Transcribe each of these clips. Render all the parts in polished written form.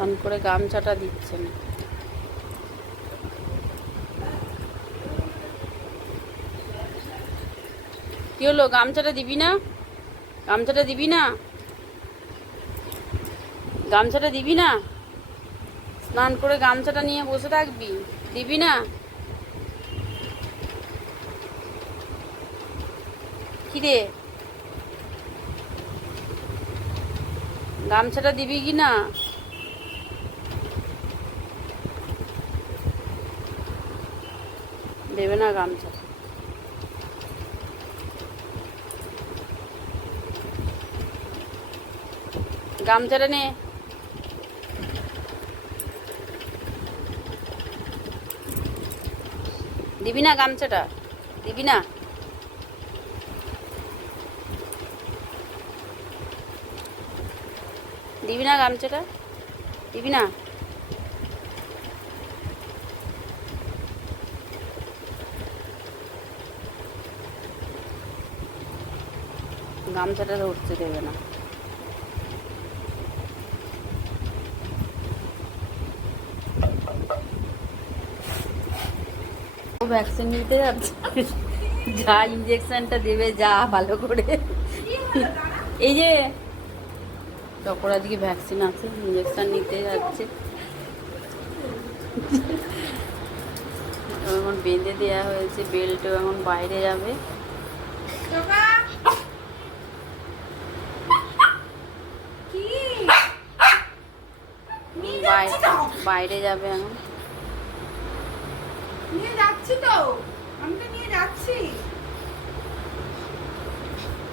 স্নান করে গামছাটা দিচ্ছে না। কি হলো, গামছাটা দিবি না? গামছাটা দিবি না? গামছাটা দিবি না? স্নান করে গামছাটা নিয়ে বসে থাকবি, দিবি না? কি রে, গামছাটা দিবি কি না? দেবে না গামছা। গামছাটা নে। দিবি না গামছাটা? দিবি না? দিবি না গামছাটা? দিবি না? গামছাটা ধরতে দেবে না। ও ভ্যাকসিন নিতে যাচ্ছে, যা ইঞ্জেকশনটা দেবে যা ভালো করে। এই যে তখন আজকে ভ্যাকসিন আছে, ইঞ্জেকশন নিতে যাচ্ছে। এখন বেঁধে দেওয়া হয়েছে, বেল্টও এখন বাইরে যাবে। বাইরে যাবে এখন। নিয়ে যাচ্ছি তো, আমি তো নিয়ে যাচ্ছি।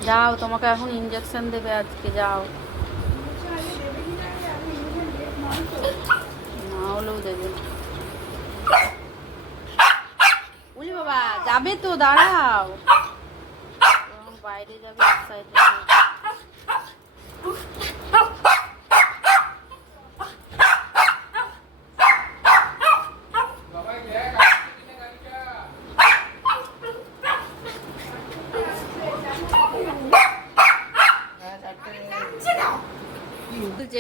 যাও, তোমাকে এখন ইঞ্জেকশন দেবে আজকে, যাও। না হলেও দেবে। বুঝলি বাবা, যাবে তো, দাঁড়াও। বাইরে যাবে এক সাইডে।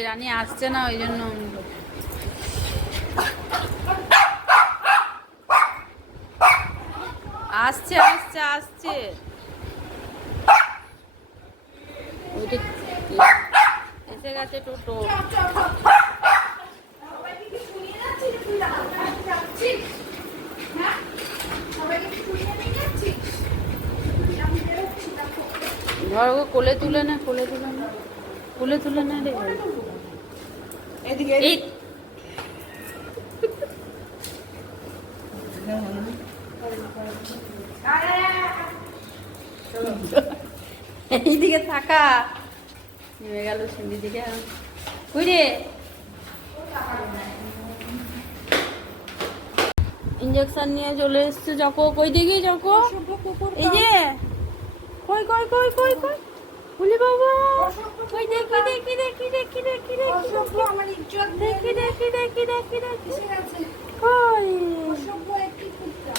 রানী আসছে না, ওই জন্য আসছে আসছে আসছে। এসে গেছে টোটো। ধর ওকে কোলে তুলে না, কোলে তুলে না, কোলে তুলে না রে। এইদিকে থাকা নেমে গেল সিন্ধির দিকে। কই রে, ইঞ্জেকশন নিয়ে চলে এসছে জকো। কই দেখি জকো, এই যে কই কই কই কই কই। বলি বাবা, কই দেখি দেখি দেখি দেখি দেখি দেখি আমার ইজ্জত দেখি দেখি দেখি দেখি দেখি এসে গেছে। কই। অসভ্য একটি কুত্তা,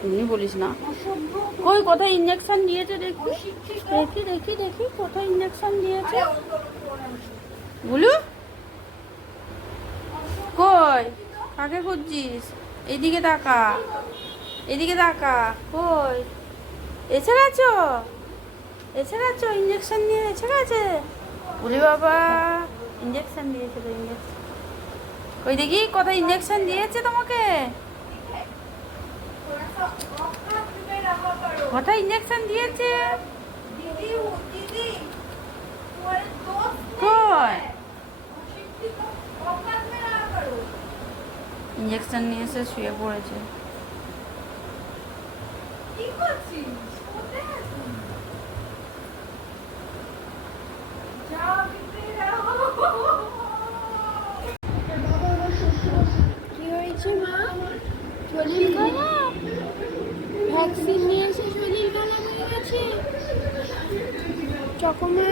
তুমি বলিস না। অসভ্য। কই কোথায় ইঞ্জেকশন দিয়েছে দেখি দেখি দেখি দেখি কোথায় ইঞ্জেকশন দিয়েছে। বলু কই, কাকে খুঁজছিস? এইদিকে তাকা, এদিকে তাকা। কই, এসে গেছো? এসে গেছো? ইঞ্জেকশন নিয়ে এসে গেছে? বলি বাবা, ইঞ্জেকশন দিয়েছে তো, ইঞ্জেকশন কই দেখি কোথায় ইঞ্জেকশন দিয়েছে তোমাকে? কোথায় ইঞ্জেকশন দিয়েছে? কই ইঞ্জেকশন নিয়ে এসে শুয়ে পড়েছে। কি হয়েছে মা? শরীর খারাপ? ভ্যাকসিন নিয়ে এসে শরীর খারাপ হয়ে গেছে? চকো মা,